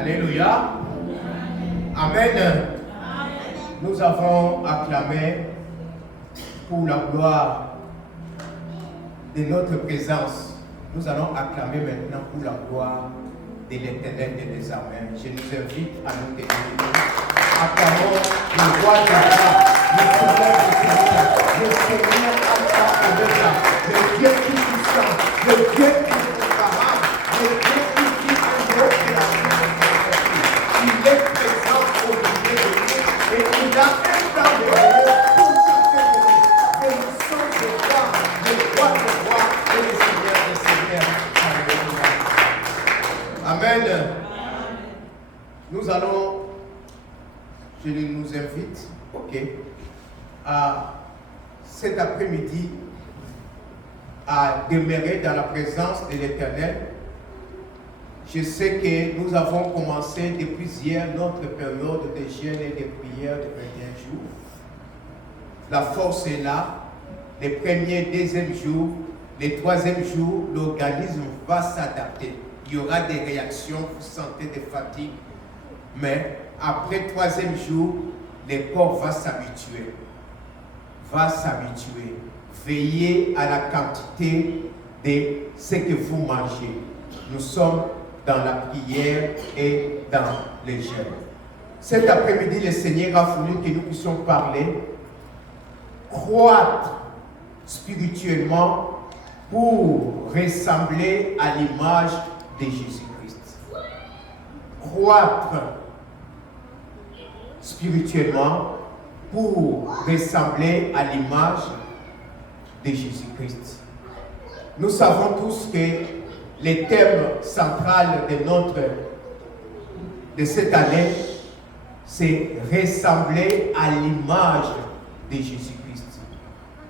Alléluia. Amen. Nous avons acclamé pour la gloire de notre présence. Nous allons acclamer maintenant pour la gloire de l'Éternel des armées. Je nous invite à nous tenir. Acclamons le roi des rois, le Seigneur des seigneurs, le Seigneur Alpha Omega, le Dieu tout-puissant, le Dieu incomparable, le Dieu qui invoque la vie. Il est présent au milieu de nous et il a un plan de Dieu pour chacun de nous. Et nous sommes le roi des rois et le Seigneur des seigneurs. Amen. Nous allons, je nous invite, à cet après-midi à demeurer dans la présence de l'Éternel. Je sais que nous avons commencé depuis hier notre période de jeûne et de prière de 21 jours. La force est là. Les premiers, deuxième jour, les troisième jour, l'organisme va s'adapter. Il y aura des réactions, vous sentez des fatigues, mais après le troisième jour, le corps va s'habituer. Veillez à la quantité de ce que vous mangez. Nous sommes dans la prière et dans le jeûne. Cet après-midi, le Seigneur a voulu que nous puissions parler, croître spirituellement pour ressembler à l'image de Jésus-Christ. Croître spirituellement pour ressembler à l'image de Jésus-Christ. Nous savons tous que le thème central de cette année, c'est ressembler à l'image de Jésus-Christ.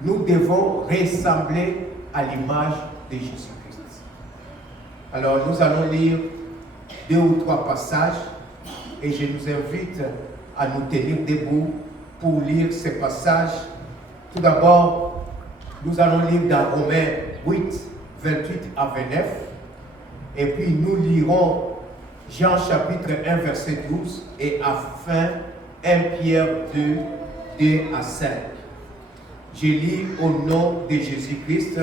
Nous devons ressembler à l'image de Jésus-Christ. Alors nous allons lire 2 ou 3 passages et je nous invite à nous tenir debout pour lire ces passages. Tout d'abord, nous allons lire dans Romains 8, 28 à 29. Et puis nous lirons Jean chapitre 1, verset 12 et enfin 1 Pierre 2, 2 à 5. Je lis au nom de Jésus-Christ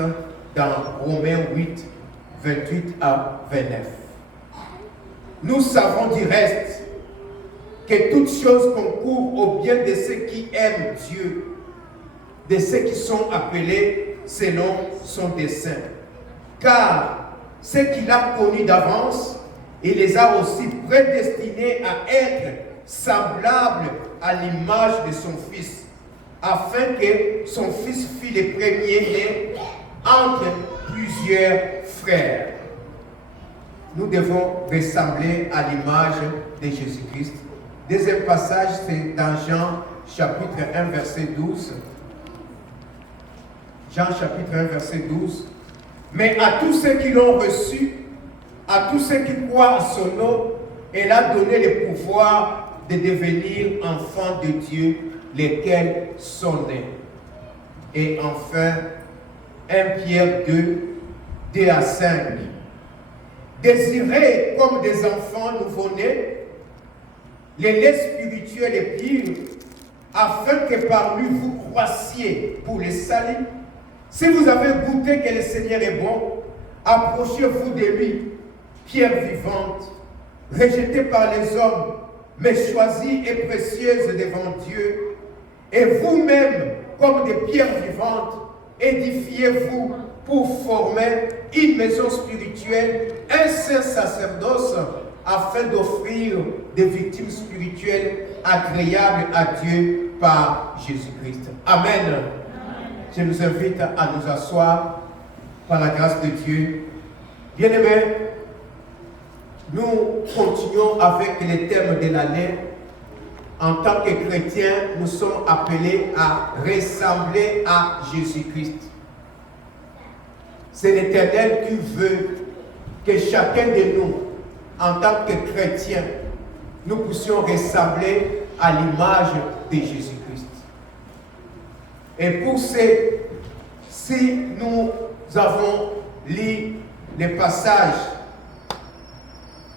dans Romains 8, 28 à 29. Nous savons du reste que toutes choses concourent au bien de ceux qui aiment Dieu, de ceux qui sont appelés selon son dessein. Car ceux qu'il a connus d'avance, il les a aussi prédestinés à être semblables à l'image de son Fils, afin que son Fils fût le premier-né entre plusieurs frères. Nous devons ressembler à l'image de Jésus-Christ. Deuxième passage, c'est dans Jean chapitre 1, verset 12. Jean chapitre 1, verset 12. Mais à tous ceux qui l'ont reçu, à tous ceux qui croient à son nom, elle a donné le pouvoir de devenir enfants de Dieu, lesquels sont nés. Et enfin, 1 Pierre 2, 2 à 5. Désirez comme des enfants nouveau-nés, les laits spirituels et purs, afin que par lui vous croissiez pour le salut. Si vous avez goûté que le Seigneur est bon, approchez-vous de lui, pierre vivante, rejetée par les hommes, mais choisie et précieuse devant Dieu. Et vous-même, comme des pierres vivantes, édifiez-vous pour former une maison spirituelle, un saint sacerdoce, afin d'offrir des victimes spirituelles agréables à Dieu par Jésus-Christ. Amen. Je nous invite à nous asseoir par la grâce de Dieu. Bien-aimés, nous continuons avec les thèmes de l'année. En tant que chrétiens, nous sommes appelés à ressembler à Jésus-Christ. C'est l'Éternel qui veut que chacun de nous, en tant que chrétiens, nous puissions ressembler à l'image de Jésus-Christ. Et pour si nous avons lu les passages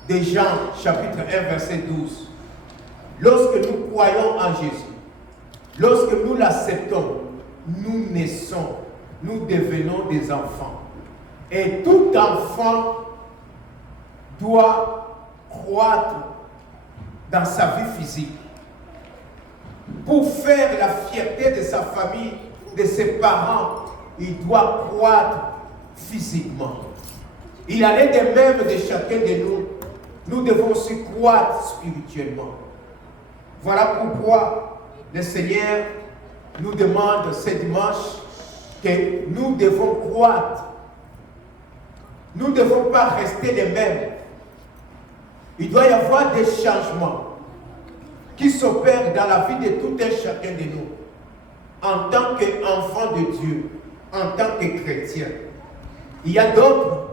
de Jean, chapitre 1, verset 12. Lorsque nous croyons en Jésus, lorsque nous l'acceptons, nous naissons, nous devenons des enfants. Et tout enfant doit croître dans sa vie physique pour faire la fierté de sa famille, de ses parents. Il doit croître physiquement. Il en est de même de chacun de nous. Nous devons aussi croître spirituellement. Voilà pourquoi le Seigneur nous demande ce dimanche que nous devons croître. Nous ne devons pas rester les mêmes. Il doit y avoir des changements qui s'opèrent dans la vie de tout un chacun de nous, en tant qu'enfants de Dieu, en tant que chrétiens. Il y a d'autres,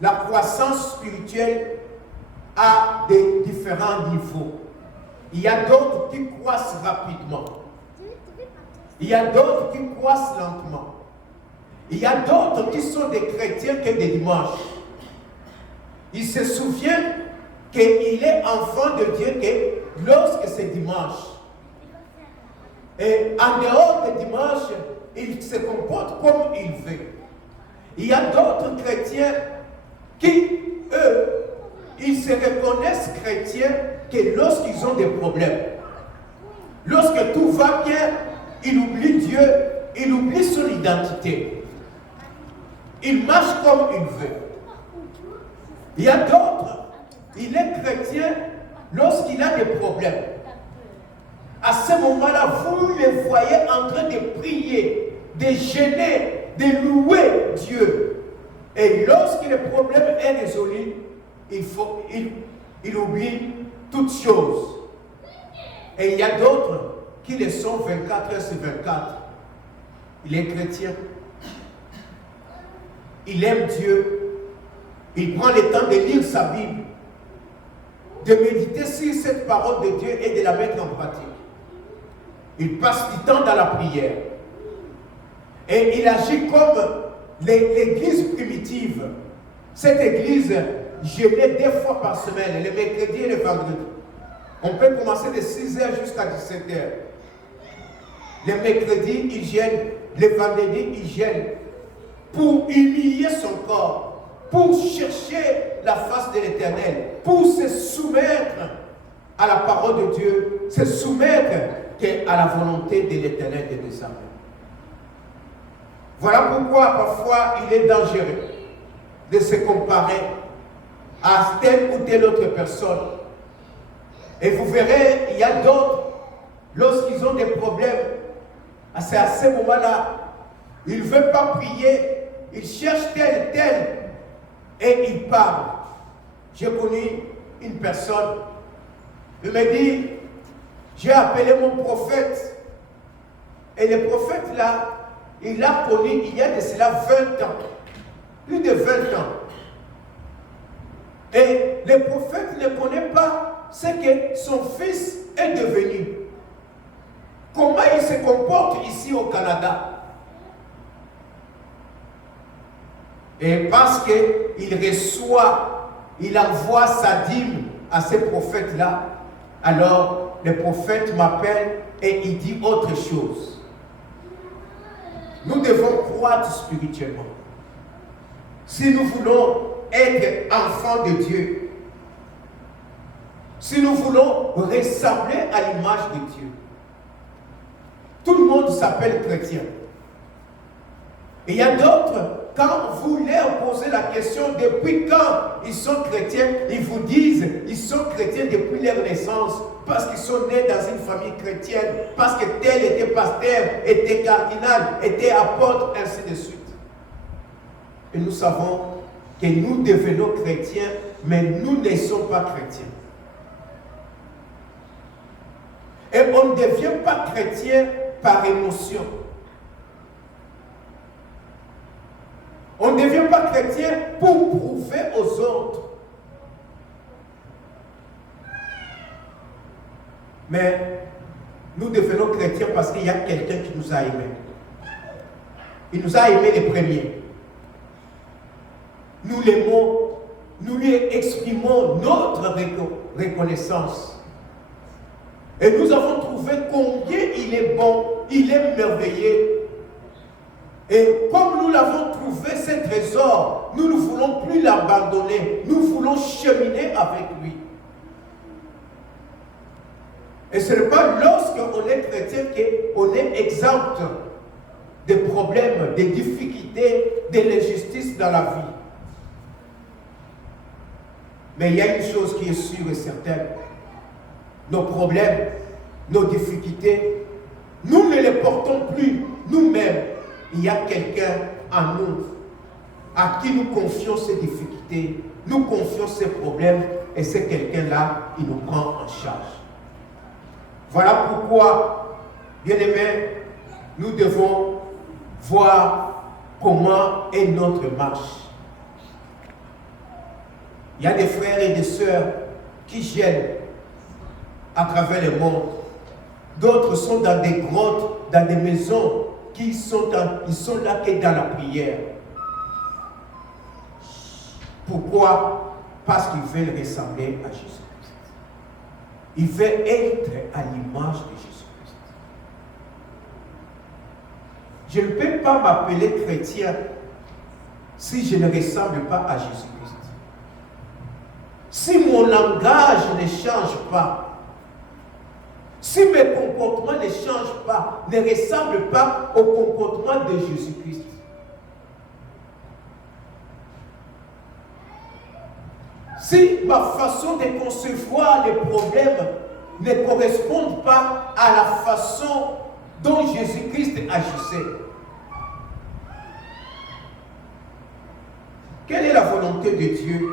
la croissance spirituelle a des différents niveaux. Il y a d'autres qui croissent rapidement. Il y a d'autres qui croissent lentement. Il y a d'autres qui sont des chrétiens que des dimanches. Ils se souviennent qu'il est enfant de Dieu que lorsque c'est dimanche. Et en dehors de dimanche, il se comporte comme il veut. Il y a d'autres chrétiens qui, eux, ils se reconnaissent chrétiens que lorsqu'ils ont des problèmes. Lorsque tout va bien, il oublie Dieu, il oublie son identité. Il marche comme il veut. Il y a d'autres, il est chrétien lorsqu'il a des problèmes. À ce moment-là, vous le voyez en train de prier, de jeûner, de louer Dieu. Et lorsque le problème est résolu, il oublie toutes choses. Et il y a d'autres qui le sont 24 heures sur 24. Il est chrétien. Il aime Dieu. Il prend le temps de lire sa Bible, de méditer sur cette parole de Dieu et de la mettre en pratique. Il passe du temps dans la prière. Et il agit comme l'église primitive. Cette église jeûnait 2 fois par semaine, le mercredi et le vendredi. On peut commencer de 6h jusqu'à 17h. Le mercredi, il jeûne. Le vendredi, il jeûne. Pour humilier son corps, pour chercher la face de l'Éternel, pour se soumettre à la parole de Dieu, se soumettre à la volonté de l'Éternel de des armées. Voilà pourquoi parfois il est dangereux de se comparer à telle ou telle autre personne. Et vous verrez, il y a d'autres, lorsqu'ils ont des problèmes, c'est à ce moment-là, ils ne veulent pas prier, ils cherchent tel, et ils parlent. J'ai connu une personne, il me dit, j'ai appelé mon prophète, et le prophète là, il l'a connu il y a de cela 20 ans, plus de 20 ans. Et le prophète ne connaît pas ce que son fils est devenu. Comment il se comporte ici au Canada. Et parce qu'il reçoit, il envoie sa dîme à ces prophètes-là, alors le prophète m'appelle et il dit autre chose. Nous devons croître spirituellement. Si nous voulons être enfants de Dieu, si nous voulons ressembler à l'image de Dieu, tout le monde s'appelle chrétien. Et il y a d'autres, quand vous leur posez la question depuis quand ils sont chrétiens, ils vous disent ils sont chrétiens depuis leur naissance, parce qu'ils sont nés dans une famille chrétienne, parce que tel était pasteur, était cardinal, était apôtre, ainsi de suite. Et nous savons que nous devenons chrétiens, mais nous ne sommes pas chrétiens. Et on ne devient pas chrétien par émotion. On ne devient pas chrétien pour prouver aux autres. Mais nous devenons chrétiens parce qu'il y a quelqu'un qui nous a aimés. Il nous a aimés les premiers. Nous l'aimons nous lui exprimons notre reconnaissance. Et nous avons trouvé combien il est bon, il est merveilleux. Et comme nous l'avons trouvé, ce trésor, nous ne voulons plus l'abandonner. Nous voulons cheminer avec lui. Et ce n'est pas lorsqu'on est chrétien qu'on est exempt des problèmes, des difficultés, de l'injustice dans la vie. Mais il y a une chose qui est sûre et certaine. Nos problèmes, nos difficultés, nous ne les portons plus nous-mêmes. Il y a quelqu'un en nous à qui nous confions ces difficultés, nous confions ces problèmes, et c'est quelqu'un-là qui nous prend en charge. Voilà pourquoi, bien-aimés, nous devons voir comment est notre marche. Il y a des frères et des sœurs qui gênent à travers le monde. D'autres sont dans des grottes, dans des maisons, ils sont là que dans la prière. Pourquoi? Parce qu'ils veulent ressembler à Jésus-Christ. Ils veulent être à l'image de Jésus-Christ. Je ne peux pas m'appeler chrétien si je ne ressemble pas à Jésus-Christ. Si mon langage ne change pas, si mes comportements ne changent pas, ne ressemblent pas au comportement de Jésus-Christ. Si ma façon de concevoir les problèmes ne correspond pas à la façon dont Jésus-Christ agissait, quelle est la volonté de Dieu?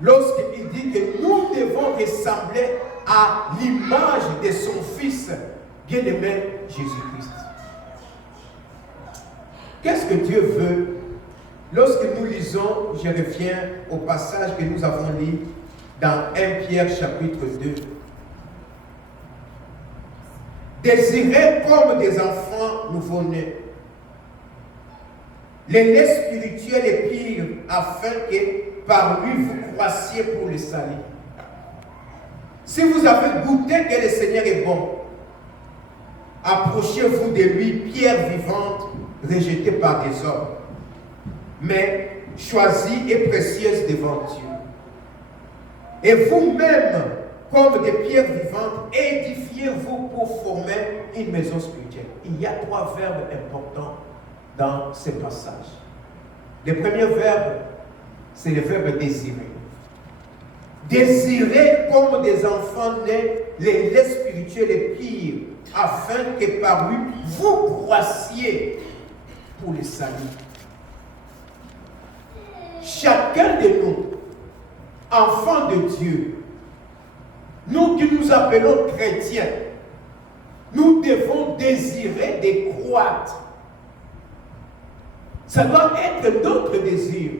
Lorsqu'il dit que nous devons ressembler à l'image de son Fils bien-aimé Jésus-Christ. Qu'est-ce que Dieu veut? Lorsque nous lisons, je reviens au passage que nous avons lu dans 1 Pierre chapitre 2. Désirez comme des enfants nouveau-nés, les laits spirituels et pires, afin que par lui vous croissiez pour le salut. Si vous avez goûté que le Seigneur est bon, approchez-vous de lui, pierre vivante, rejetée par des hommes, mais choisie et précieuse devant Dieu. Et vous-même, comme des pierres vivantes, édifiez-vous pour former une maison spirituelle. Il y a 3 verbes importants dans ce passage. Le premier verbe, c'est le verbe désirer. Désirez comme des enfants nés les laits spirituels et pires, afin que par lui vous croissiez pour le salut. Chacun de nous, enfants de Dieu, nous qui nous appelons chrétiens, nous devons désirer de croître. Ça doit être notre désir.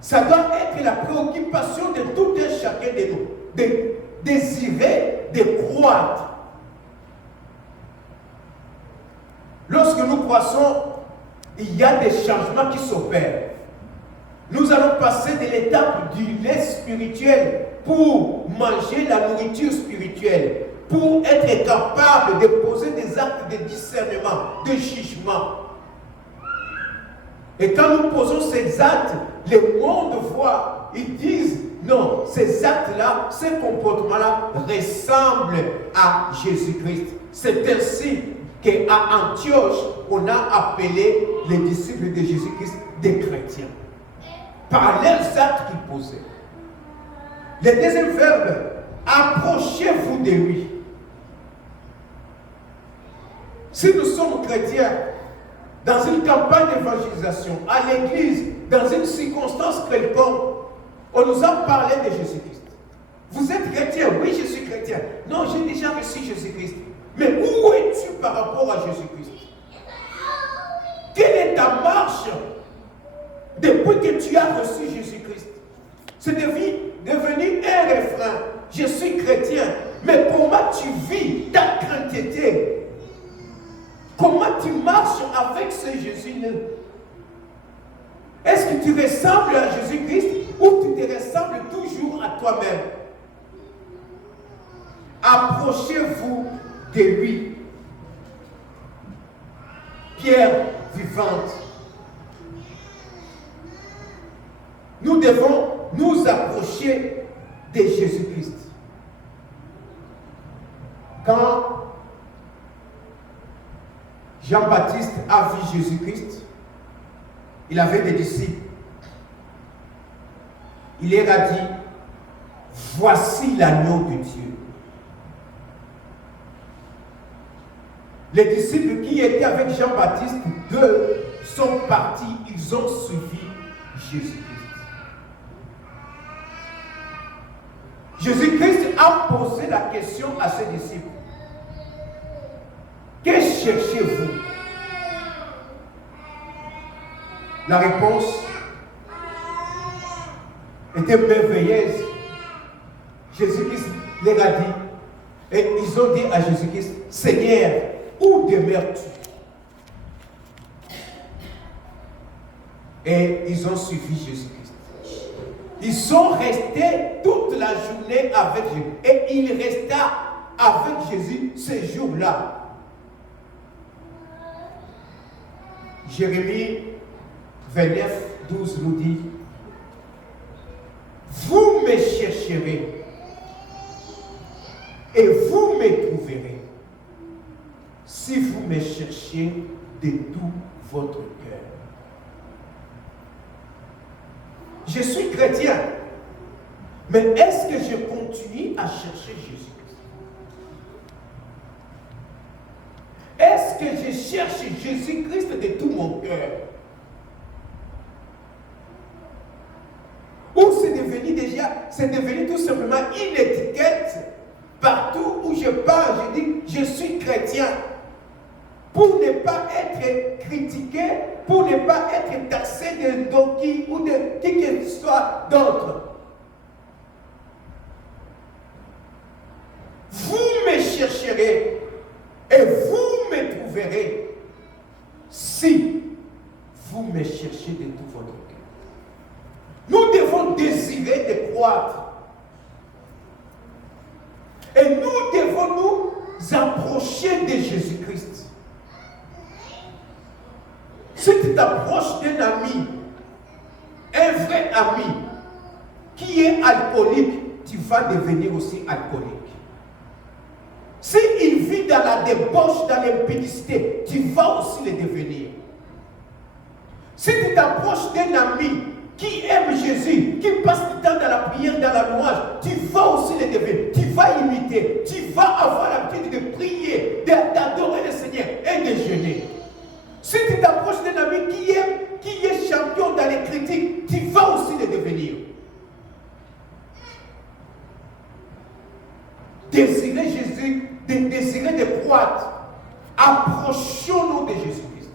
Ça doit être la préoccupation de tout un chacun de nous, de désirer de croître. Lorsque nous croissons, il y a des changements qui s'opèrent. Nous allons passer de l'étape du lait spirituel pour manger la nourriture spirituelle, pour être capable de poser des actes de discernement, de jugement. Et quand nous posons ces actes, le monde voit, ils disent, non, ces actes-là, ces comportements-là ressemblent à Jésus-Christ. C'est ainsi qu'à Antioche, on a appelé les disciples de Jésus-Christ des chrétiens. Par leurs actes qu'ils posaient. Le deuxième verbe, approchez-vous de lui. Si nous sommes chrétiens, dans une campagne d'évangélisation, à l'église, dans une circonstance quelconque, on nous a parlé de Jésus-Christ. Vous êtes chrétien? Oui, je suis chrétien. Non, j'ai déjà reçu Jésus-Christ. Mais où es-tu par rapport à Jésus-Christ? Quelle est ta marche depuis que tu as reçu Jésus-Christ? C'est devenu un refrain. Je suis chrétien. Mais comment tu vis ta chrétienté? Comment tu marches avec ce Jésus Est-ce que tu ressembles à Jésus-Christ ou tu te ressembles toujours à toi-même? Approchez-vous de lui. Pierre vivante. Nous devons nous approcher de Jésus-Christ. Quand Jean-Baptiste a vu Jésus-Christ, il avait des disciples. Il leur a dit, voici l'agneau de Dieu. Les disciples qui étaient avec Jean-Baptiste, deux sont partis, ils ont suivi Jésus-Christ. Jésus-Christ a posé la question à ses disciples. Que cherchez-vous? La réponse était merveilleuse. Jésus-Christ leur a dit, et ils ont dit à Jésus-Christ, Seigneur, où demeures-tu? Et ils ont suivi Jésus-Christ. Ils sont restés toute la journée avec Jésus. Et il resta avec Jésus ce jour-là. Jérémie 29, 12 nous dit, vous me chercherez et vous me trouverez si vous me cherchez de tout votre cœur. Je suis chrétien, mais est-ce que je continue à chercher Jésus-Christ? Est-ce que je cherche Jésus-Christ de tout mon cœur? Ou c'est devenu tout simplement une étiquette partout où je parle, je dis je suis chrétien. Pour ne pas être critiqué, pour ne pas être taxé de doki ou de qui que ce soit d'autre. Vous me chercherez et vous me trouverez si vous me cherchez de tout votre cœur. Nous devons désirer de croître. Et nous devons nous approcher de Jésus-Christ. Si tu t'approches d'un ami, un vrai ami, qui est alcoolique, tu vas devenir aussi alcoolique. S'il vit dans la débauche, dans l'impudicité, tu vas aussi le devenir. Si tu t'approches d'un ami qui aime Jésus, qui passe du temps dans la prière, dans la louange, tu vas aussi le devenir. Tu vas imiter, tu vas avoir l'habitude de prier, d'adorer le Seigneur et de jeûner. Si tu t'approches d'un ami qui est champion dans les critiques, tu vas aussi le devenir. Désirer Jésus, désirer de croître. Approchons-nous de Jésus-Christ.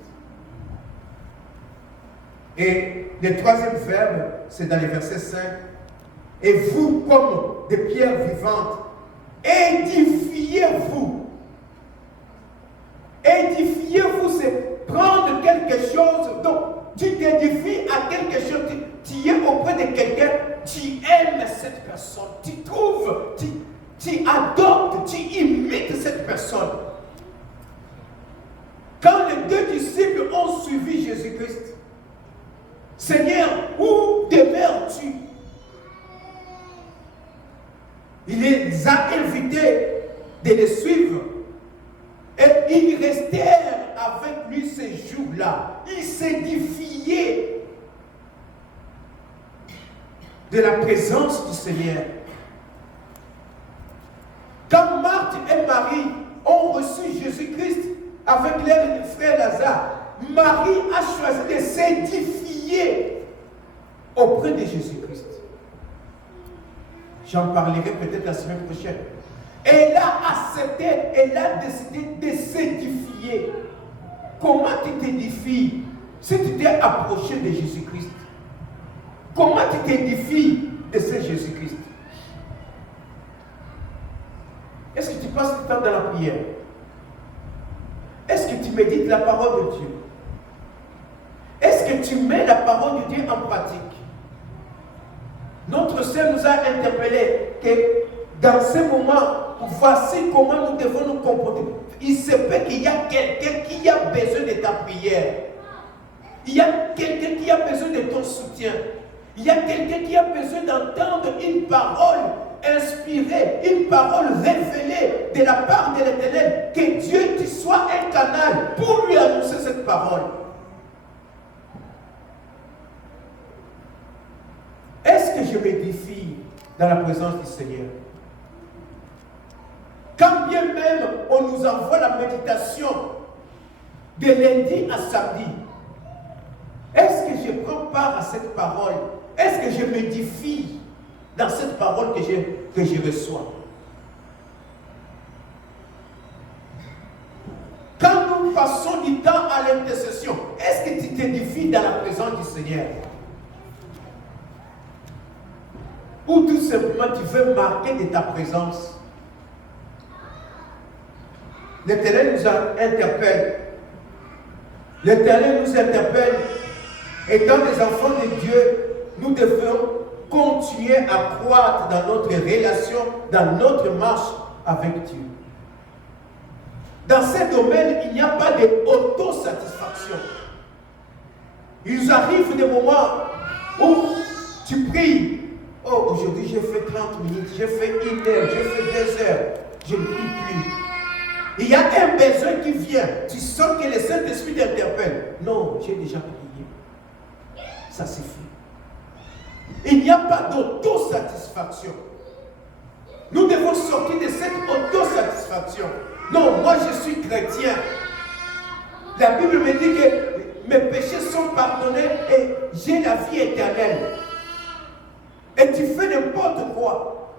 Et le troisième verbe, c'est dans le verset 5. Et vous, comme des pierres vivantes, édifiez-vous. Édifiez-vous, c'est prendre quelque chose. Donc, tu t'édifies à quelque chose. Tu es auprès de quelqu'un, tu aimes cette personne. Tu trouves, tu adoptes, tu imites cette personne. Quand les deux disciples ont suivi Jésus-Christ, Seigneur, où demeures-tu? Il les a invités de le suivre. Et ils restèrent avec lui ces jours-là. Ils s'édifiaient de la présence du Seigneur. Quand Marthe et Marie ont reçu Jésus-Christ avec leur frère Lazare, Marie a choisi de s'édifier auprès de Jésus-Christ. J'en parlerai peut-être la semaine prochaine. Elle a accepté, elle a décidé de s'édifier. Comment tu t'édifies si tu t'es approché de Jésus-Christ? Comment tu t'édifies de ce Jésus-Christ? Est-ce que tu passes du temps dans la prière? Est-ce que tu médites la parole de Dieu? Est-ce Est-ce que tu mets la parole de Dieu en pratique? Notre sœur nous a interpellé que dans ce moment, voici comment nous devons nous comporter. Il se peut qu'il y a quelqu'un qui a besoin de ta prière. Il y a quelqu'un qui a besoin de ton soutien. Il y a quelqu'un qui a besoin d'entendre une parole inspirée, une parole révélée de la part de l'Éternel. Que Dieu te soit un canal pour lui annoncer cette parole. Est-ce que je m'édifie dans la présence du Seigneur? Quand bien même on nous envoie la méditation de lundi à samedi, est-ce que je prends part à cette parole? Est-ce que je m'édifie dans cette parole que je reçois? Quand nous passons du temps à l'intercession, est-ce que tu t'édifies dans la présence du Seigneur? Ou tout simplement tu veux marquer de ta présence? L'Éternel nous interpelle. L'Éternel nous interpelle. Étant des enfants de Dieu, nous devons continuer à croître dans notre relation, dans notre marche avec Dieu. Dans ce domaine, il n'y a pas d'autosatisfaction. Il nous arrive des moments où tu pries. Oh, aujourd'hui j'ai fait 30 minutes, j'ai fait 1 heure, j'ai fait 2 heures. Je ne prie plus. Il y a un besoin qui vient. Tu sens que le Saint-Esprit t'interpelle. Non, j'ai déjà prié. Ça suffit. Il n'y a pas d'autosatisfaction. Nous devons sortir de cette autosatisfaction. Non, moi je suis chrétien. La Bible me dit que mes péchés sont pardonnés et j'ai la vie éternelle. Et tu fais n'importe quoi.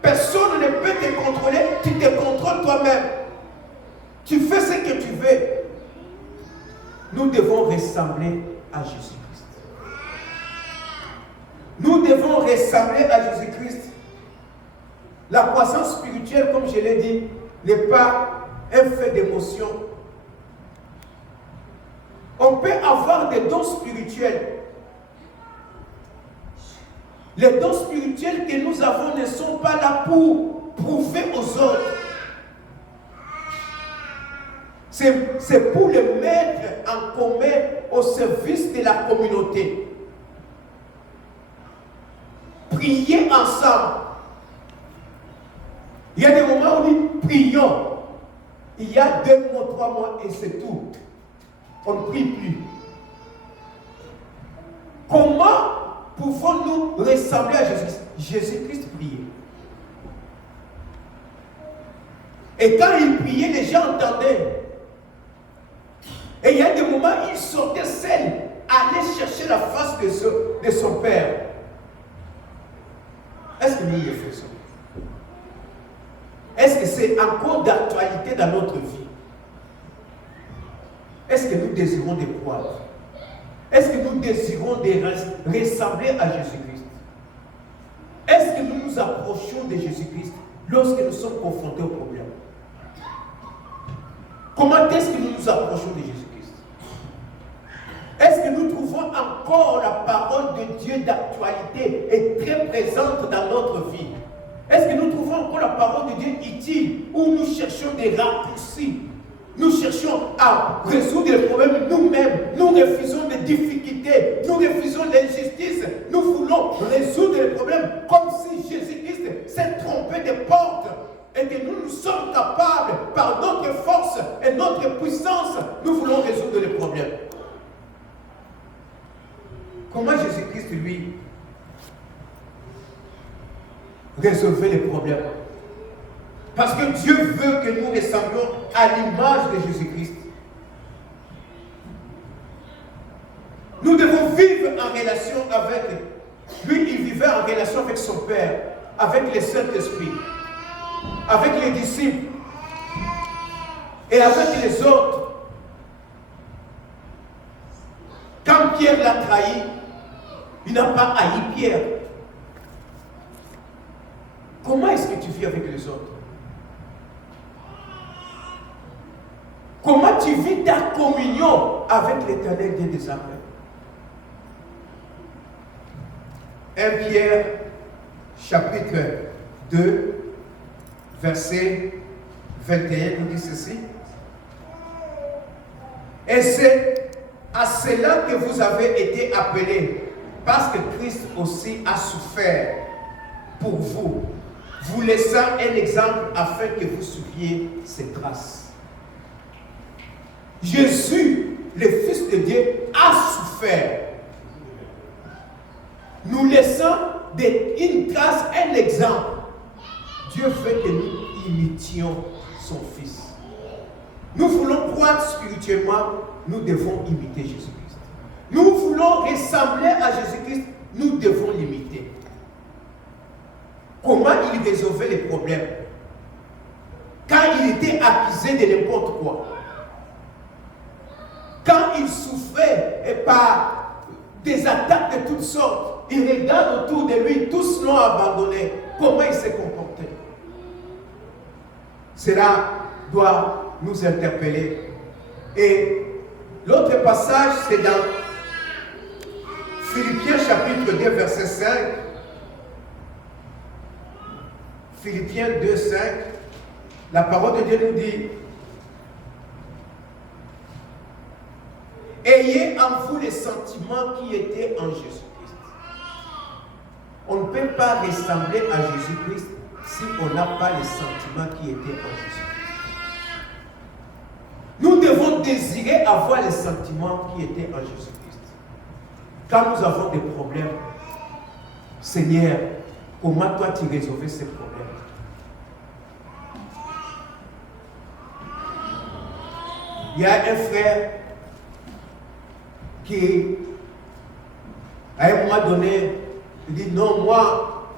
Personne ne peut te contrôler, tu te contrôles toi-même. Tu fais ce que tu veux. Nous devons ressembler à Jésus-Christ. Nous devons ressembler à Jésus-Christ. La croissance spirituelle, comme je l'ai dit, n'est pas un fait d'émotion. On peut avoir des dons spirituels. Les dons spirituels que nous avons ne sont pas là pour prouver aux autres. C'est pour les mettre en commun au service de la communauté. Prier ensemble. Il y a des moments où on dit prions. Il y a 2 mois, 3 mois et c'est tout. On ne prie plus. Comment pouvons-nous ressembler à Jésus-Christ? Jésus-Christ priait. Et quand il priait, les gens entendaient. Et il y a des moments où il sortait seul, allait chercher la face de son Père. Est-ce que nous le faisons? Est-ce que c'est encore d'actualité dans notre vie? Est-ce que nous désirons de croire? Est-ce que nous désirons de ressembler à Jésus-Christ? Est-ce que nous nous approchons de Jésus-Christ lorsque nous sommes confrontés au problème? Comment est-ce que nous nous approchons de Jésus-Christ? Est-ce que nous trouvons encore la parole de Dieu d'actualité et très présente dans notre vie? Est-ce que nous trouvons encore la parole de Dieu utile où nous cherchons des raccourcis? Nous cherchons à résoudre les problèmes nous-mêmes. Nous refusons les difficultés. Nous refusons l'injustice. Nous voulons résoudre les problèmes comme si Jésus-Christ s'est trompé de porte. Et que nous sommes capables, par notre force et notre puissance, nous voulons résoudre les problèmes. Comment Jésus-Christ, lui, résolvait les problèmes? Parce que Dieu veut que nous ressemblions à l'image de Jésus-Christ. Nous devons vivre en relation avec lui. Il vivait en relation avec son Père, avec le Saint-Esprit, avec les disciples et avec les autres. Quand Pierre l'a trahi, il n'a pas haï Pierre. Comment est-ce que tu vis avec les autres? Comment tu vis ta communion avec l'Éternel Dieu des armées. 1 Pierre, chapitre 2, verset 21, nous dit ceci. Et c'est à cela que vous avez été appelés, parce que Christ aussi a souffert pour vous, vous laissant un exemple afin que vous suiviez ses traces. Jésus, le Fils de Dieu, a souffert, nous laissant une trace, un exemple. Dieu veut que nous imitions son Fils. Nous voulons croître spirituellement, nous devons imiter Jésus-Christ. Nous voulons ressembler à Jésus-Christ, nous devons l'imiter. Comment il résolvait les problèmes? Quand il était accusé de n'importe quoi. Quand il souffrait par des attaques de toutes sortes, il regarde autour de lui, tous l'ont abandonné. Comment il s'est comporté? Cela doit nous interpeller. Et l'autre passage, c'est dans Philippiens chapitre 2, verset 5. Philippiens 2, 5. La parole de Dieu nous dit: ayez en vous les sentiments qui étaient en Jésus-Christ. On ne peut pas ressembler à Jésus-Christ si on n'a pas les sentiments qui étaient en Jésus-Christ. Nous devons désirer avoir les sentiments qui étaient en Jésus-Christ. Quand nous avons des problèmes, Seigneur, comment toi tu résolvais ces problèmes? Il y a un frère qui, à un moment donné, il dit: non, moi,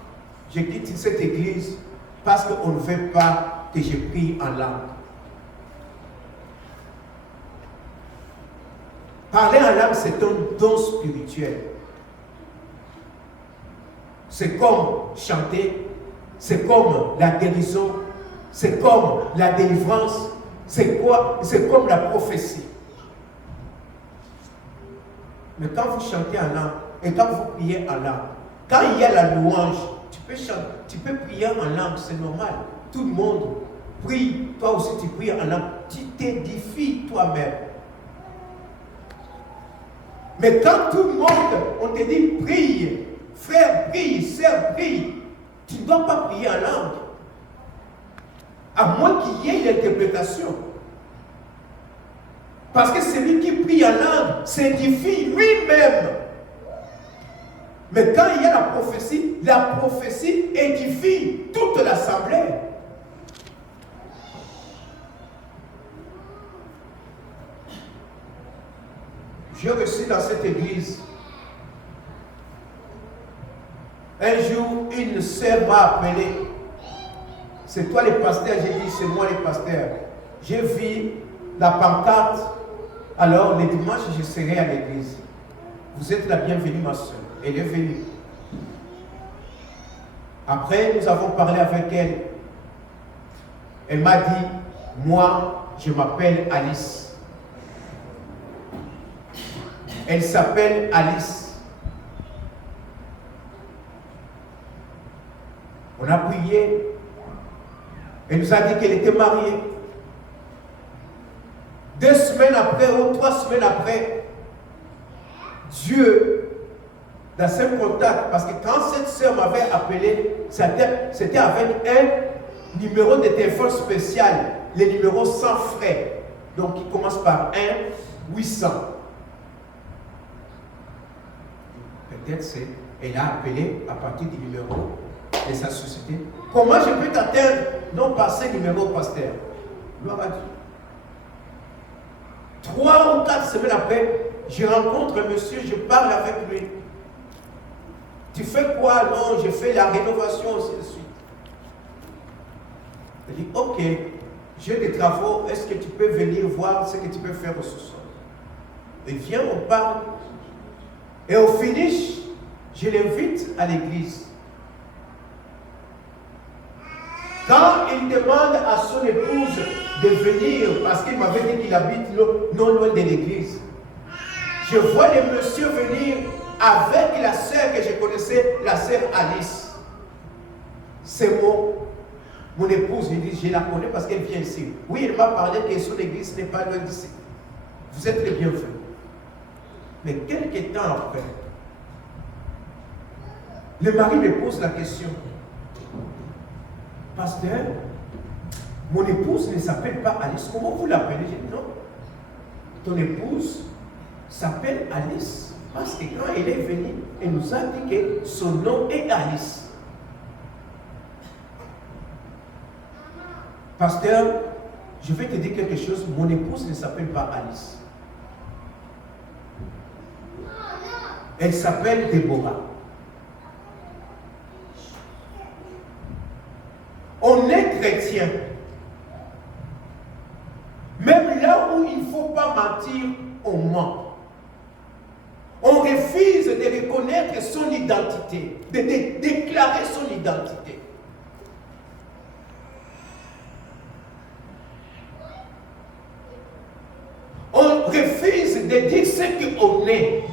je quitte cette église parce qu'on ne veut pas que je prie en langue. Parler en langue, c'est un don spirituel. C'est comme chanter, c'est comme la guérison, c'est comme la délivrance, c'est comme la prophétie. Mais quand vous chantez en langue et quand vous priez en langue, quand il y a la louange, tu peux prier en langue, c'est normal. Tout le monde prie, toi aussi tu pries en langue, tu t'édifies toi-même. Mais quand tout le monde, on te dit prie, frère prie, sœur prie, tu ne dois pas prier en langue. À moins qu'il y ait l'interprétation. Parce que celui qui prie en langue s'édifie lui-même. Mais quand il y a la prophétie édifie toute l'assemblée. J'ai reçu dans cette église, un jour, une sœur m'a appelé. C'est toi le pasteur? J'ai dit: c'est moi le pasteur. J'ai vu la pancarte. Alors, le dimanche, je serai à l'église. Vous êtes la bienvenue, ma soeur. Elle est venue. Après, nous avons parlé avec elle. Elle m'a dit: moi, je m'appelle Alice. Elle s'appelle Alice. On a prié. Elle nous a dit qu'elle était mariée. 2 semaines après ou 3 semaines après, Dieu, dans ce contact, parce que quand cette sœur m'avait appelé, c'était avec un numéro de téléphone spécial, le numéro sans frais, donc qui commence par 1-800. Peut-être elle a appelé à partir du numéro de sa société. Comment je peux t'atteindre? Non, par ce numéro, pasteur. Gloire à Dieu. 3 ou 4 semaines après, je rencontre un monsieur, je parle avec lui. Tu fais quoi? Non, je fais la rénovation, ainsi de suite. Il dit: ok, j'ai des travaux, est-ce que tu peux venir voir ce que tu peux faire au sous-sol? Il vient, on parle. Et au finish, je l'invite à l'église. Quand il demande à son épouse de venir, parce qu'il m'avait dit qu'il habite non loin de l'église, je vois le monsieur venir avec la sœur que je connaissais, la sœur Alice. C'est mon épouse, il dit, je la connais parce qu'elle vient ici. Oui, elle m'a parlé que son église n'est pas loin d'ici. Vous êtes les bienvenus. Mais quelques temps après, le mari me pose la question. Pasteur, mon épouse ne s'appelle pas Alice. Comment vous l'appelez? J'ai dit non. Ton épouse s'appelle Alice parce que quand elle est venue, elle nous a dit que son nom est Alice. Pasteur, je vais te dire quelque chose. Mon épouse ne s'appelle pas Alice. Elle s'appelle Déborah. On est chrétien. Même là où il ne faut pas mentir, on ment. On refuse de reconnaître son identité, de déclarer son identité. On refuse de dire ce qu'on est.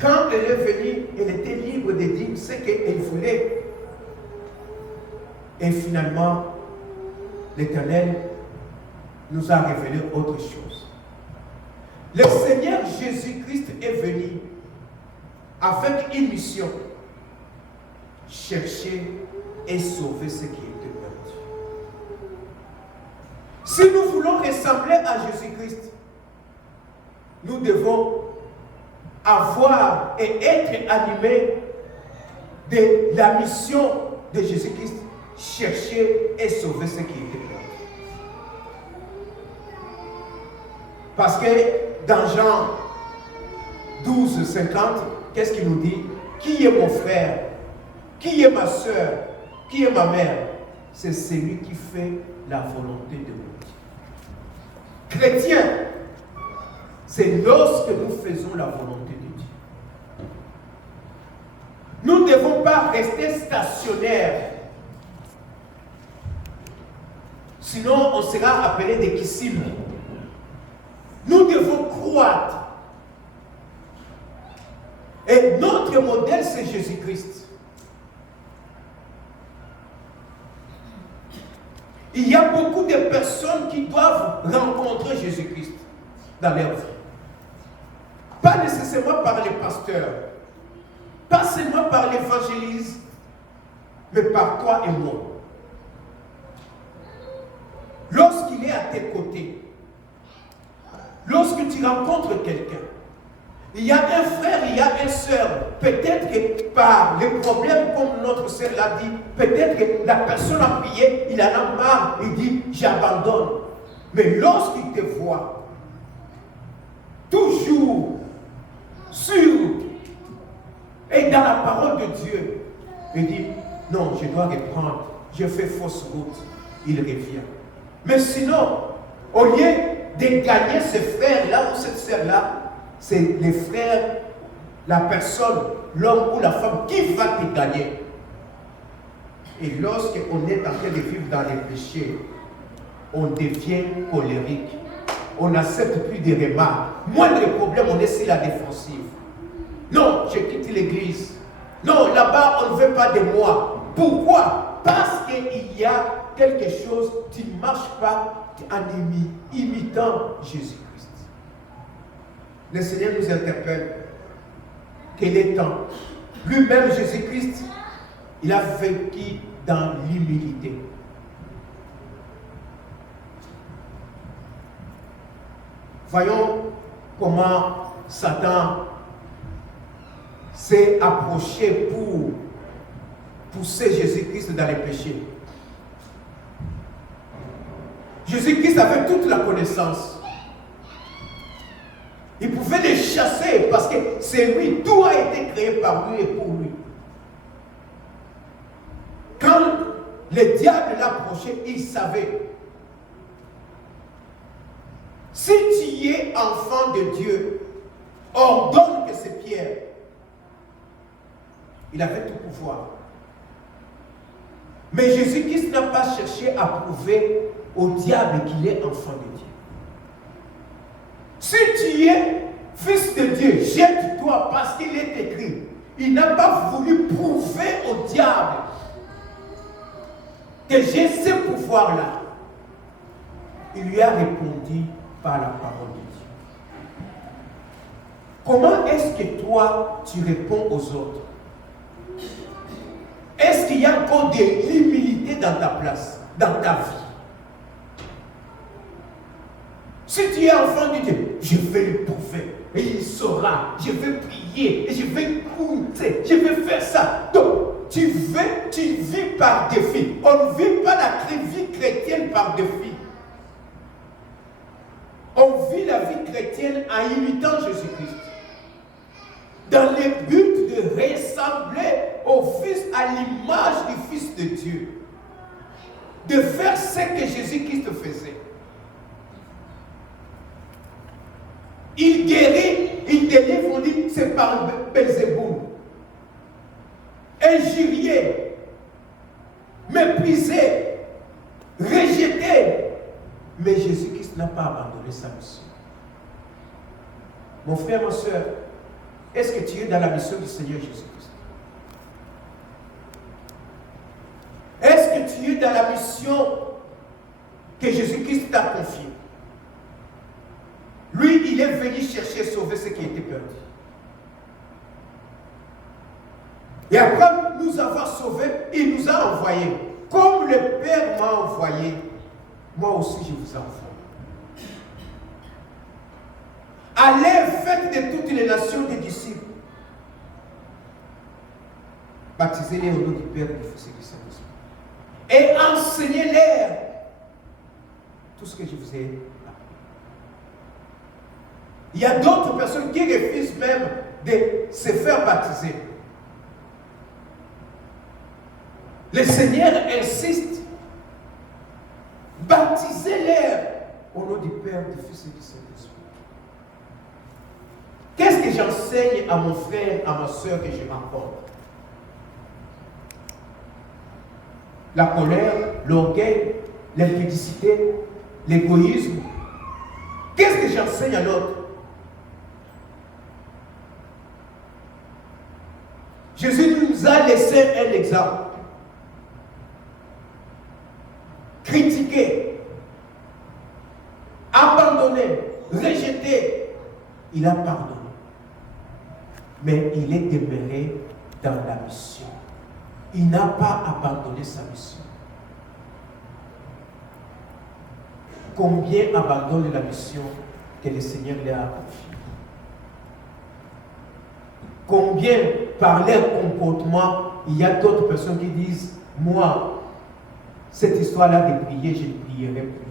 Quand elle est venue, elle était libre de dire ce qu'elle voulait. Et finalement, l'Éternel nous a révélé autre chose. Le Seigneur Jésus-Christ est venu avec une mission: chercher et sauver ce qui était perdu. Si nous voulons ressembler à Jésus-Christ, nous devons avoir et être animés de la mission de Jésus-Christ: chercher et sauver ce qui était perdu. Parce que dans Jean 12, 50, qu'est-ce qu'il nous dit? Qui est mon frère? Qui est ma soeur? Qui est ma mère? C'est celui qui fait la volonté de mon Dieu. Chrétien, c'est lorsque nous faisons la volonté de Dieu. Nous ne devons pas rester stationnaires. Sinon, on sera appelé des kissim. Nous devons croître. Et notre modèle, c'est Jésus-Christ. Il y a beaucoup de personnes qui doivent rencontrer Jésus-Christ dans leur vie. Pas nécessairement par les pasteurs, pas seulement par l'évangélisme, mais par toi et moi. Lorsqu'il est à tes côtés, lorsque tu rencontres quelqu'un, il y a un frère, il y a une sœur, peut-être que par les problèmes, comme notre sœur l'a dit, peut-être que la personne a prié, il en a marre, il dit, j'abandonne. Mais lorsqu'il te voit, toujours sûr et dans la parole de Dieu, il dit, non, je dois reprendre, je fais fausse route, il revient. Mais sinon, au lieu de gagner ce frère-là ou cette sœur-là, c'est les frères, la personne, l'homme ou la femme qui va te gagner. Et lorsqu'on est en train de vivre dans les péchés, on devient colérique. On n'accepte plus de remarques. Moindre problème, on est sur la défensive. Non, je quitte l'église. Non, là-bas, on ne veut pas de moi. Pourquoi? Parce qu'il y a quelque chose, tu ne marches pas en imitant Jésus-Christ. Le Seigneur nous interpelle. Quel est temps? Lui-même, Jésus-Christ, il a vécu dans l'humilité. Voyons comment Satan s'est approché pour pousser Jésus-Christ dans les péchés. Jésus-Christ avait toute la connaissance. Il pouvait les chasser parce que c'est lui, tout a été créé par lui et pour lui. Quand le diable l'approchait, il savait. Si tu es enfant de Dieu, ordonne que ces pierres. Il avait tout pouvoir. Mais Jésus-Christ n'a pas cherché à prouver au diable qu'il est enfant de Dieu. Si tu es fils de Dieu, jette-toi parce qu'il est écrit. Il n'a pas voulu prouver au diable que j'ai ce pouvoir-là. Il lui a répondu par la parole de Dieu. Comment est-ce que toi, tu réponds aux autres? Est-ce qu'il y a encore de l'humilité dans ta place, dans ta vie? Si tu es enfant de Dieu, je vais le prouver. Et il saura. Je vais prier. Et je vais écouter. Je vais faire ça. Donc, tu vis par défi. On ne vit pas la vie chrétienne par défi. On vit la vie chrétienne en imitant Jésus-Christ. Dans le but de ressembler au Fils, à l'image du Fils de Dieu. De faire ce que Jésus-Christ faisait. Il guérit, il délivre, on dit, c'est par Belzéboul. Injurié, méprisé, rejeté. Mais Jésus-Christ n'a pas abandonné sa mission. Mon frère, ma soeur, est-ce que tu es dans la mission du Seigneur Jésus-Christ? Est-ce que tu es dans la mission que Jésus-Christ t'a confiée? Lui, il est venu chercher à sauver ce qui était perdu. Et après nous avoir sauvés, il nous a envoyés. Comme le Père m'a envoyé, moi aussi je vous envoie. Allez, faites de toutes les nations des disciples. Baptisez-les au nom du Père, du Fils et du Saint-Esprit. Et enseignez-les tout ce que je vous ai appris. Il y a d'autres personnes qui refusent même de se faire baptiser. Le Seigneur insiste. Baptisez-les au nom du Père, du Fils et du Saint-Esprit. Qu'est-ce que j'enseigne à mon frère, à ma soeur que je rencontre? La colère, l'orgueil, l'impudicité, l'égoïsme. Qu'est-ce que j'enseigne à l'autre? Jésus nous a laissé un exemple. Critiqué, abandonné, rejeté, il a pardonné. Mais il est demeuré dans la mission. Il n'a pas abandonné sa mission. Combien abandonnent la mission que le Seigneur leur a confiée? Combien, par leur comportement, il y a d'autres personnes qui disent, moi, cette histoire-là de prier, je ne prierai plus.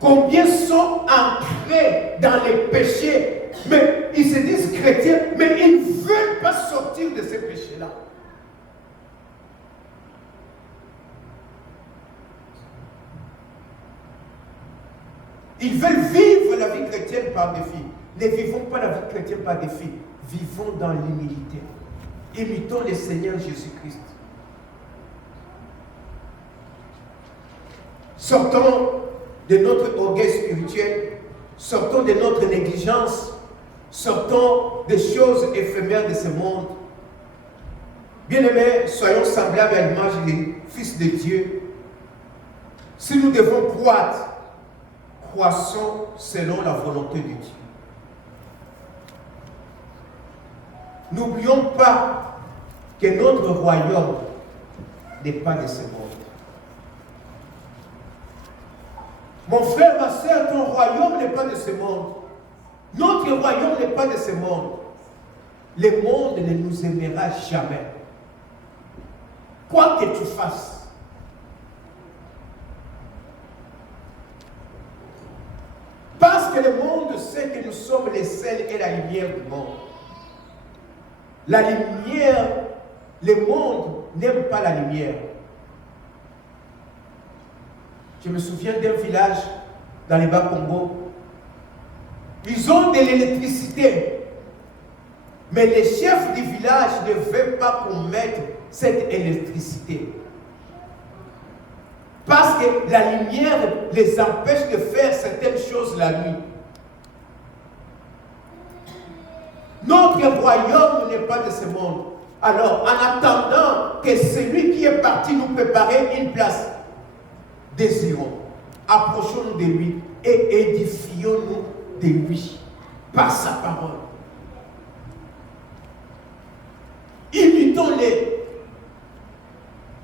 Combien sont ancrés dans les péchés, mais ils se disent chrétiens, mais ils ne veulent pas sortir de ces péchés-là. Ils veulent vivre la vie chrétienne par défi. Ne vivons pas la vie chrétienne par défi. Vivons dans l'humilité. Imitons le Seigneur Jésus-Christ. Sortons de notre orgueil spirituel. Sortons de notre négligence. Sortons des choses éphémères de ce monde. Bien-aimés, soyons semblables à l'image des fils de Dieu. Si nous devons croître, croissons selon la volonté de Dieu. N'oublions pas que notre royaume n'est pas de ce monde. Mon frère, ma soeur, ton royaume n'est pas de ce monde. Notre royaume n'est pas de ce monde. Le monde ne nous aimera jamais. Quoi que tu fasses. Parce que le monde sait que nous sommes les sels et la lumière du monde. La lumière, le monde n'aime pas la lumière. Je me souviens d'un village dans les Bas-Congo. Ils ont de l'électricité. Mais les chefs du village ne veulent pas qu'on mette cette électricité. Parce que la lumière les empêche de faire certaines choses la nuit. Notre royaume n'est pas de ce monde. Alors, en attendant que celui qui est parti nous préparer une place, désirons, approchons-nous de lui et édifions-nous de lui par sa parole. Imitons-les.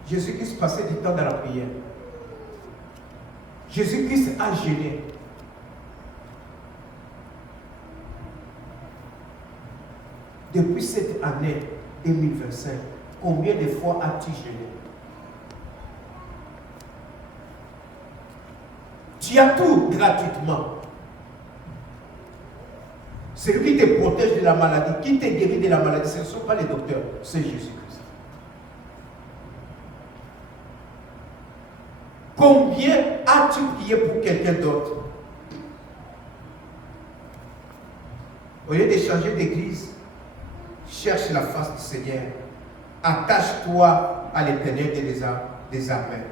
Jésus-Christ passait du temps dans la prière. Jésus-Christ a jeûné. Depuis cette année 2025, combien de fois as-tu jeûné? Tu as tout gratuitement. Celui qui te protège de la maladie, qui te guérit de la maladie, ce ne sont pas les docteurs, c'est Jésus-Christ. Combien as-tu prié pour quelqu'un d'autre? Au lieu de changer d'église, cherche la face du Seigneur. Attache-toi à l'Éternel des armées.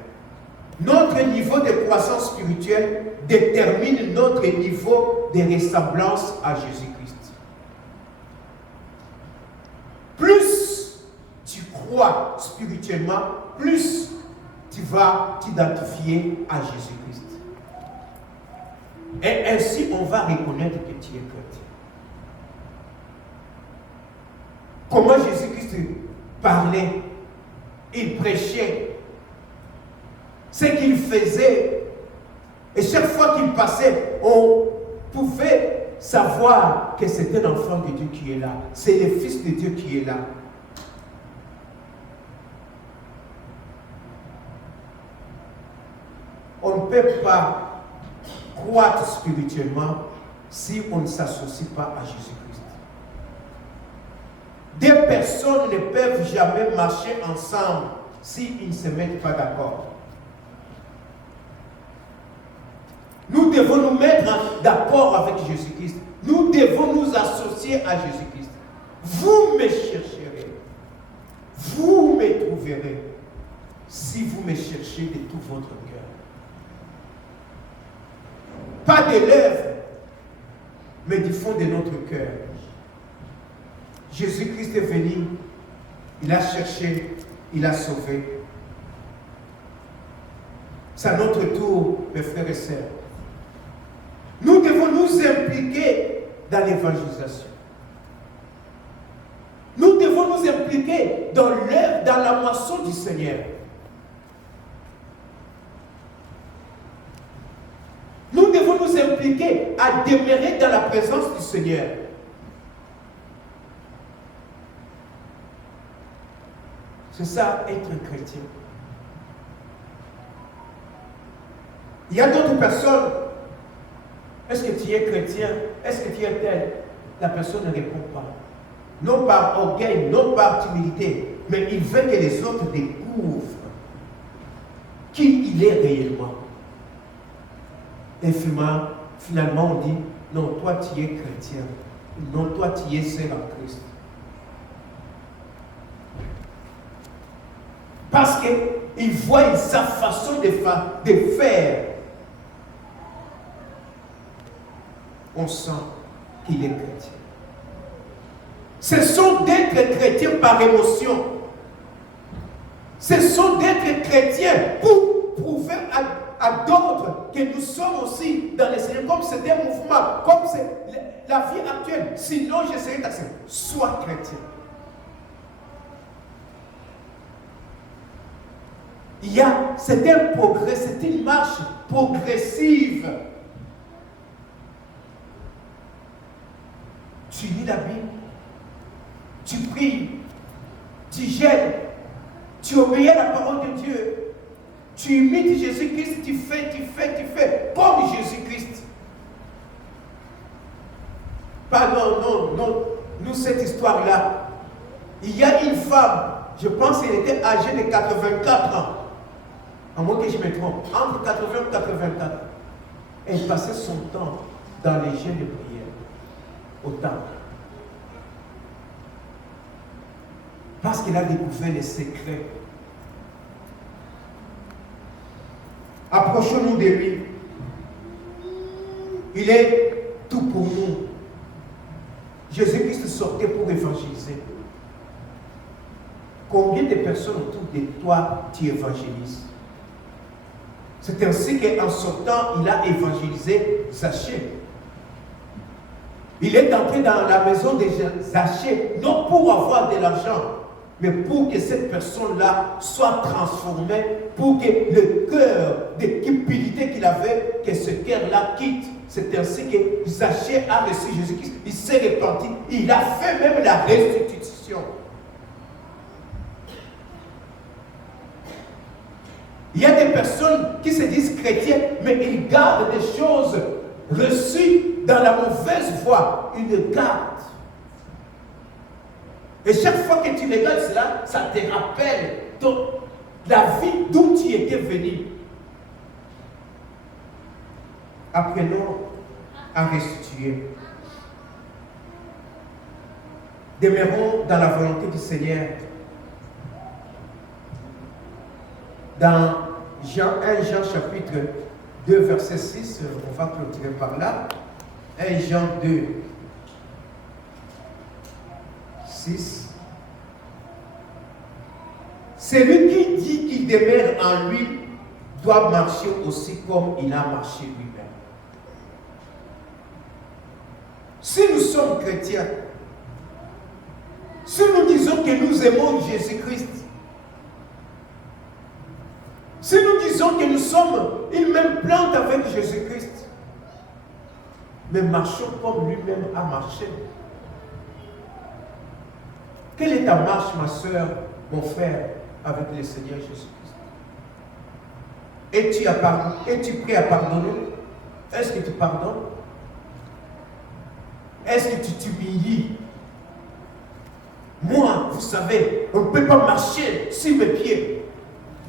Notre niveau de croissance spirituelle détermine notre niveau de ressemblance à Jésus-Christ. Plus tu crois spirituellement, plus tu vas t'identifier à Jésus-Christ. Et ainsi, on va reconnaître que tu es chrétien. Comment Jésus-Christ parlait, il prêchait, ce qu'il faisait. Et chaque fois qu'il passait, on pouvait savoir que c'est un enfant de Dieu qui est là. C'est le Fils de Dieu qui est là. On ne peut pas croître spirituellement si on ne s'associe pas à Jésus-Christ. Deux personnes ne peuvent jamais marcher ensemble s'ils ne se mettent pas d'accord. Nous devons nous mettre d'accord avec Jésus-Christ. Nous devons nous associer à Jésus-Christ. Vous me chercherez. Vous me trouverez si vous me cherchez de tout votre cœur. Pas de lèvres, mais du fond de notre cœur. Jésus-Christ est venu, il a cherché, il a sauvé. C'est à notre tour, mes frères et sœurs. Nous devons nous impliquer dans l'évangélisation. Nous devons nous impliquer dans l'œuvre, dans la moisson du Seigneur. Nous devons nous impliquer à demeurer dans la présence du Seigneur. C'est ça, être un chrétien. Il y a d'autres personnes. Est-ce que tu es chrétien? Est-ce que tu es tel? La personne ne répond pas. Non par orgueil, non par timidité, mais il veut que les autres découvrent qui il est réellement. Et finalement, on dit, non, toi tu es chrétien. Non, toi tu es seul en Christ. Parce qu'il voit sa façon de faire. On sent qu'il est chrétien. Ce sont d'être chrétien par émotion. Ce sont d'être chrétien pour prouver à d'autres que nous sommes aussi dans le Seigneur. Comme c'est un mouvement, comme c'est la vie actuelle. Sinon, je serais taxé. Sois chrétien. C'est un progrès, c'est une marche progressive. Tu lis la Bible, tu pries, tu jeûnes, tu obéis à la parole de Dieu, tu imites Jésus-Christ, tu fais comme Jésus-Christ. Pas non, nous cette histoire-là. Il y a une femme, je pense qu'elle était âgée de 84 ans. À moins que je me trompe, entre 80 et 84, elle passait son temps dans les jeûnes de prière, au temple. Parce qu'il a découvert les secrets. Approchons-nous de lui. Il est tout pour nous. Jésus-Christ sortait pour évangéliser. Combien de personnes autour de toi tu évangélises? C'est ainsi qu'en sortant, il a évangélisé Zachée. Il est entré dans la maison de Zachée, non pour avoir de l'argent, mais pour que cette personne-là soit transformée, pour que le cœur de cupidité qu'il avait, que ce cœur-là quitte. C'est ainsi que Zachée a reçu Jésus-Christ. Il s'est repenti. Il a fait même la restitution. Il y a des personnes qui se disent chrétiens, mais ils gardent des choses reçues dans la mauvaise voie. Ils le gardent. Et chaque fois que tu regardes cela, ça te rappelle la vie d'où tu étais venu. Apprenons à restituer. Demeurons dans la volonté du Seigneur. Dans 1 Jean chapitre 2 verset 6, on va clôturer par là. 1 Jean 2, 6. Celui qui dit qu'il demeure en lui doit marcher aussi comme il a marché lui-même. Si nous sommes chrétiens, si nous disons que nous aimons Jésus-Christ, si nous disons que nous sommes une même plante avec Jésus-Christ, mais marchons comme lui-même a marché. Quelle est ta marche, ma soeur, mon frère, avec le Seigneur Jésus-Christ? Es-tu prêt à pardonner? Est-ce que tu pardonnes? Est-ce que tu t'humilies? Moi, vous savez, on ne peut pas marcher sur mes pieds.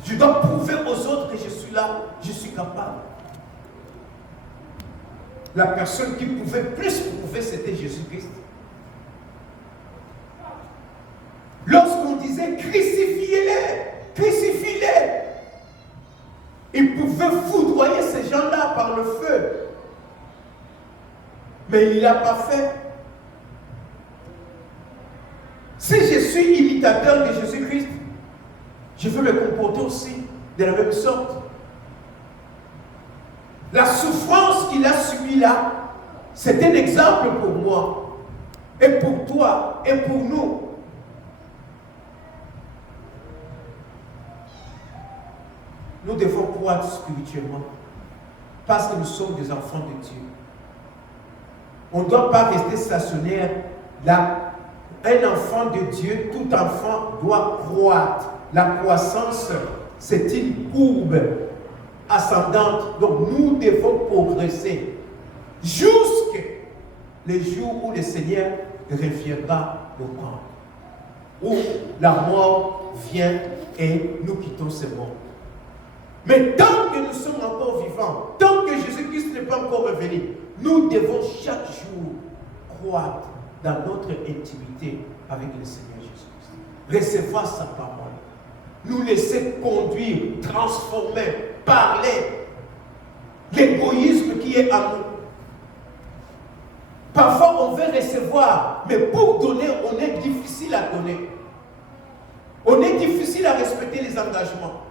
Je dois prouver aux autres que je suis là, je suis capable. La personne qui pouvait plus prouver, c'était Jésus-Christ. Lorsqu'on disait crucifiez-les, crucifiez-les, il pouvait foudroyer ces gens-là par le feu. Mais il ne l'a pas fait. Si je suis imitateur de Jésus-Christ, je veux me comporter aussi de la même sorte. La souffrance qu'il a subie là, c'est un exemple pour moi, et pour toi, et pour nous. Nous devons croître spirituellement, parce que nous sommes des enfants de Dieu. On ne doit pas rester stationnaire là. Un enfant de Dieu, tout enfant doit croître. La croissance, c'est une courbe ascendante. Donc nous devons progresser jusqu'à le jour où le Seigneur reviendra nous prendre. Où la mort vient et nous quittons ce monde. Mais tant que nous sommes encore vivants, tant que Jésus-Christ n'est pas encore revenu, nous devons chaque jour croître dans notre intimité avec le Seigneur Jésus-Christ. Recevoir sa parole. Nous laisser conduire, transformer, parler. L'égoïsme qui est en nous. Parfois, on veut recevoir, mais pour donner, on est difficile à donner. On est difficile à respecter les engagements.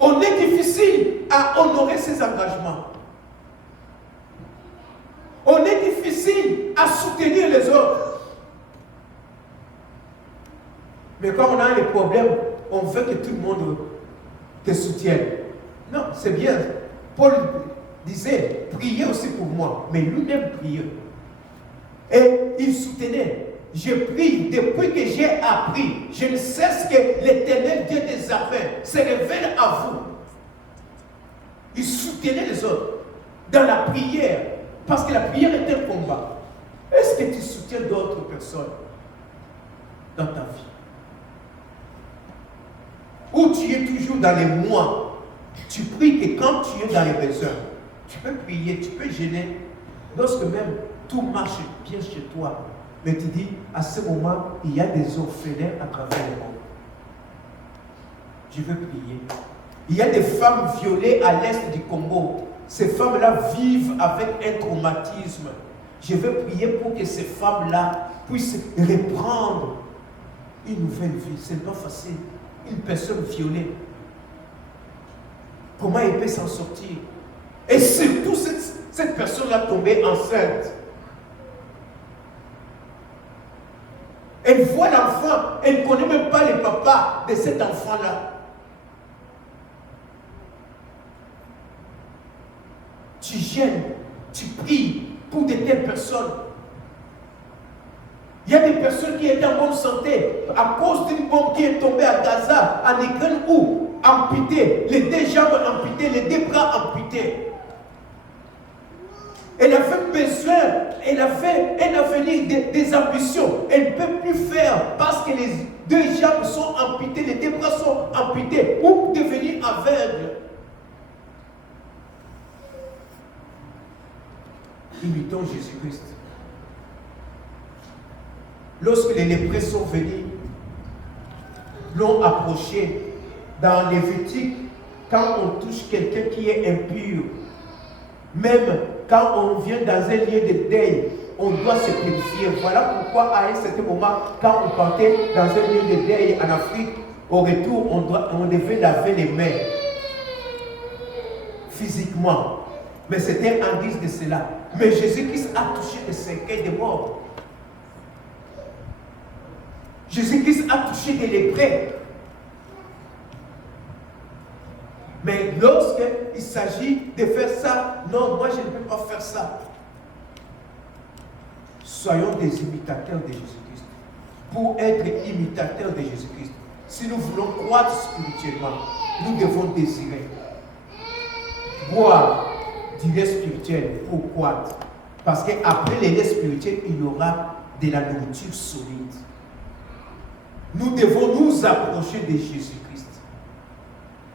On est difficile à honorer ses engagements. On est difficile à soutenir les autres. Mais quand on a des problèmes, on veut que tout le monde te soutienne. Non, c'est bien. Paul disait, priez aussi pour moi. Mais lui-même priait. Et il soutenait. Je prie depuis que j'ai appris. Je ne cesse que l'Éternel Dieu des armées se révèle à vous. Il soutenait les autres dans la prière. Parce que la prière est un combat. Est-ce que tu soutiens d'autres personnes dans ta vie? Ou tu es toujours dans les moi? Tu pries que quand tu es dans les besoins, tu peux prier, tu peux gêner. Lorsque même tout marche bien chez toi. Mais tu dis, à ce moment, il y a des orphelins à travers le monde. Je veux prier. Il y a des femmes violées à l'est du Congo. Ces femmes-là vivent avec un traumatisme. Je veux prier pour que ces femmes-là puissent reprendre une nouvelle vie. Ce n'est pas facile. Une personne violée, comment elle peut s'en sortir? Et surtout, cette personne-là tombée enceinte. Elle voit l'enfant, elle ne connaît même pas le papa de cet enfant-là. Tu gênes, tu pries pour de telles personnes. Il y a des personnes qui étaient en bonne santé à cause d'une bombe qui est tombée à Gaza, en Ukraine, où amputées, les deux jambes amputées, les deux bras amputés. Elle avait besoin, elle avait un avenir, des ambitions. Elle ne peut plus faire parce que les deux jambes sont amputées, les deux bras sont amputés, ou devenir aveugle. Imitons Jésus-Christ. Lorsque les lépreux sont venus, l'ont approché dans Lévitique, quand on touche quelqu'un qui est impur, même quand on vient dans un lieu de deuil, on doit se purifier. Voilà pourquoi à un certain moment, quand on partait dans un lieu de deuil en Afrique, au retour, on devait laver les mains physiquement. Mais c'était en guise de cela. Mais Jésus-Christ a touché des séquelles de mort. Jésus-Christ a touché des lépreux. Mais lorsqu'il s'agit de faire ça, non, moi je ne peux pas faire ça. Soyons des imitateurs de Jésus-Christ. Pour être imitateurs de Jésus-Christ, si nous voulons croître spirituellement, nous devons désirer boire du lait spirituel pour croître. Parce qu'après le lait spirituel, il y aura de la nourriture solide. Nous devons nous approcher de Jésus-Christ.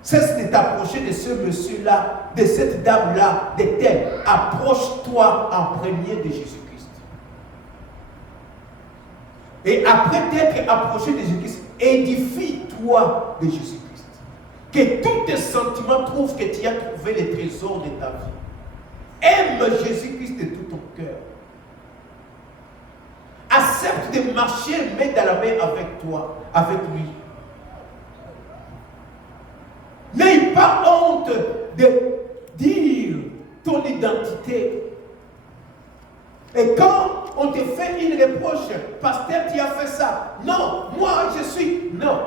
Cesse de t'approcher de ce monsieur-là, de cette dame-là, de tel. Approche-toi en premier de Jésus-Christ. Et après t'être approché de Jésus-Christ, édifie-toi de Jésus-Christ. Que tous tes sentiments trouvent que tu as trouvé les trésors de ta vie. Aime Jésus-Christ de tout ton cœur. Accepte de marcher main dans la main avec toi, avec lui. N'aie pas honte de dire ton identité. Et quand on te fait une reproche, pasteur, tu as fait ça. Non, moi je suis. Non.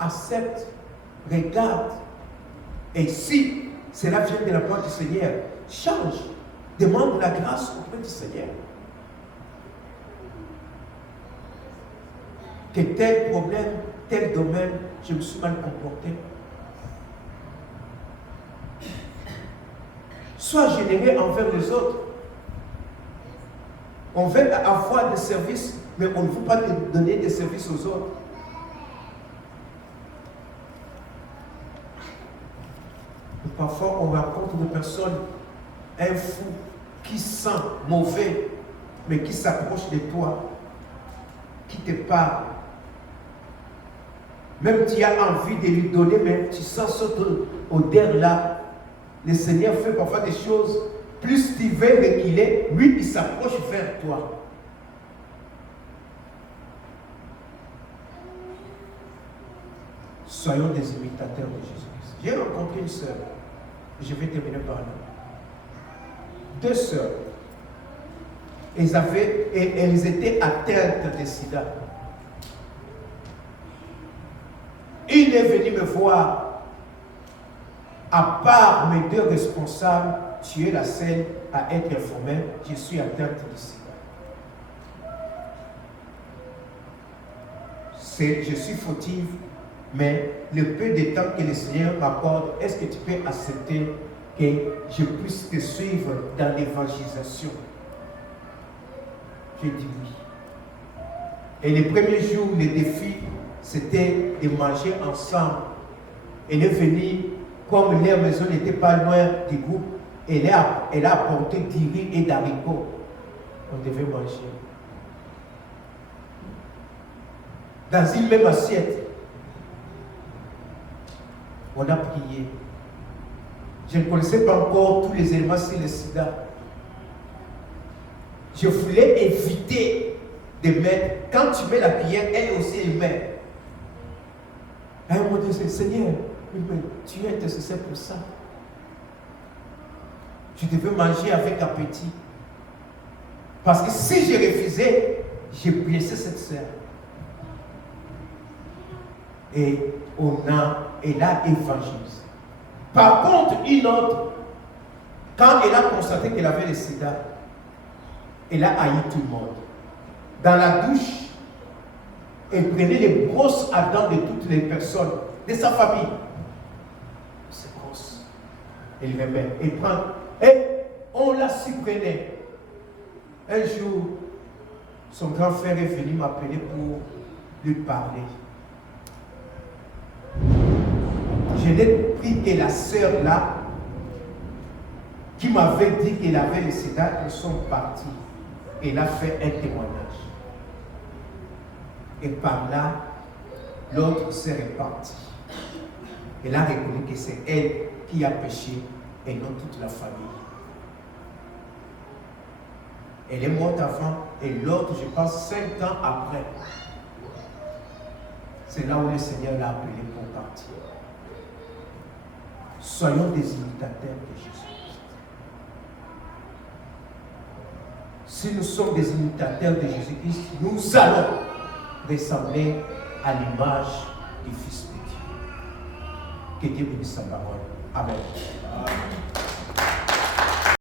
Accepte, regarde. Et si cela vient de la part du Seigneur, change. Demande la grâce auprès du Seigneur. Que tel problème, tel domaine, je me suis mal comporté. Sois généreux envers les autres. On veut avoir des services, mais on ne veut pas donner des services aux autres. Et parfois, on rencontre des personnes, un fou, qui sent mauvais, mais qui s'approche de toi, qui te parle. Même tu as envie de lui donner, mais tu sens cette odeur-là. Le Seigneur fait parfois des choses. Plus tu veux reculer, lui, il s'approche vers toi. Soyons des imitateurs de Jésus-Christ. J'ai rencontré une sœur. Je vais terminer par là. Deux sœurs. Elles étaient atteintes de sida. Il est venu me voir. À part mes deux responsables, tu es la seule à être informée. Je suis atteinte de sida. Je suis fautive, mais le peu de temps que le Seigneur m'accorde, est-ce que tu peux accepter que je puisse te suivre dans l'évangélisation? Je dis oui. Et les premiers jours, le défi, c'était de manger ensemble. Elle est venue, comme leur maison n'était pas loin du groupe, elle a apporté du riz et d'haricots. On devait manger dans une même assiette. On a prié. Je ne connaissais pas encore tous les éléments sur le sida. Je voulais éviter de mettre, quand tu mets la cuillère, elle aussi elle met. À un moment donné, Seigneur, tu es intercesseur pour ça. Je devais manger avec appétit. Parce que si je refusais, j'ai blessé cette sœur. Et elle a évangélisé. Par contre, une autre, quand elle a constaté qu'elle avait le sida, elle a haï tout le monde. Dans la douche, elle prenait les brosses à dents de toutes les personnes de sa famille. C'est grosse. Elle remet, elle prend. Et on la supprimait. Un jour, son grand frère est venu m'appeler pour lui parler. Je n'ai pris que la sœur là, qui m'avait dit qu'elle avait le sida, ils sont partis. Elle a fait un témoignage. Et par là, l'autre s'est réparti. Elle a reconnu que c'est elle qui a péché et non toute la famille. Elle est morte avant et l'autre, je pense, 5 ans après. C'est là où le Seigneur l'a appelé pour partir. Soyons des imitateurs de Jésus-Christ. Si nous sommes des imitateurs de Jésus-Christ, nous allons ressembler à l'image du Fils de Dieu. Que Dieu bénisse sa parole. Amen.